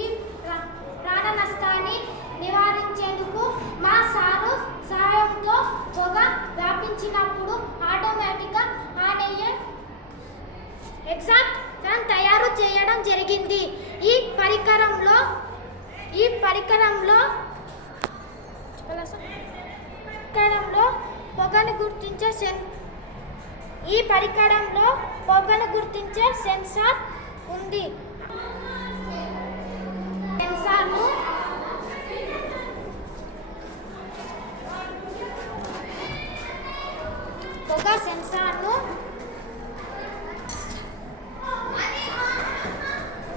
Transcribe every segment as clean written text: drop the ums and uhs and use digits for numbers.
ఈ ప్రాణ నష్టాన్ని నివారించేందుకు మా సారు సహాయంతో పొగ వ్యాపించినప్పుడు ఆటోమేటిక్గా ఆన్ అయ్యే ఎగ్జాస్ట్ ఫ్యాన్ తయారు చేయడం జరిగింది. ఈ పరికరంలో పొగను గుర్తించే సెన్సార్ ఉంది.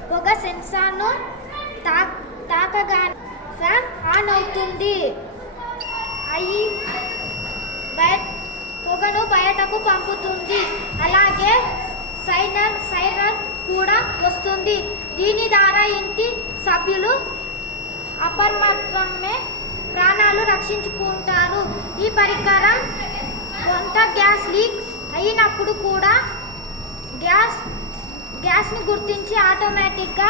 పొగ సెన్సార్ను తాకగానే ఫ్యాన్ ఆన్ అవుతుంది. పొగను బయటకు పంపుతుంది. అలాగే సైరన్ కూడా వస్తుంది. దీని ద్వారా ఇంటి సభ్యులు అప్రమత్తమే ప్రాణాలు రక్షించుకుంటారు. ఈ పరికరం కొంత గ్యాస్ లీక్ అయినప్పుడు కూడా గ్యాస్ని గుర్తించి ఆటోమేటిక్గా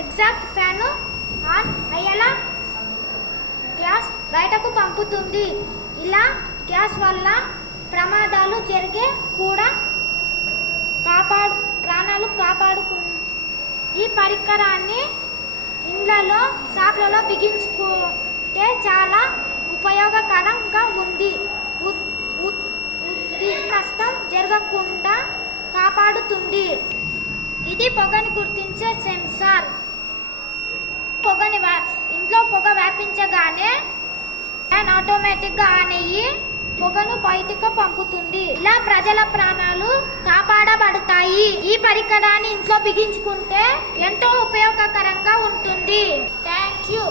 ఎగ్జాస్ట్ ఫ్యాన్ ఆన్ అయ్యేలా గ్యాస్ బయటకు పంపుతుంది. ఇలా గ్యాస్ వల్ల ప్రమాదాలు జరిగే కూడా ప్రాణాలు కాపాడుకుంది. ఈ పరికరాన్ని ఇండ్లలో షాప్లలో బిగించుకుంటే చాలా ఉపయోగకరంగా ఉంది. నష్టం జరగకుండా కాపాడుతుంది. ఇది పొగని గుర్తించే సెన్సార్. ఇంట్లో పొగ వ్యాపించగానే ఫ్యాన్ ఆటోమేటిక్గా ఆన్ అయ్యి పొగను బయటకు పంపుతుంది. ఇలా ప్రజల ప్రాణాలు కాపాడబడతాయి. ఈ పరికరాన్ని ఇంట్లో బిగించుకుంటే ఎంతో ఉపయోగకరంగా ఉంటుంది. Thank you.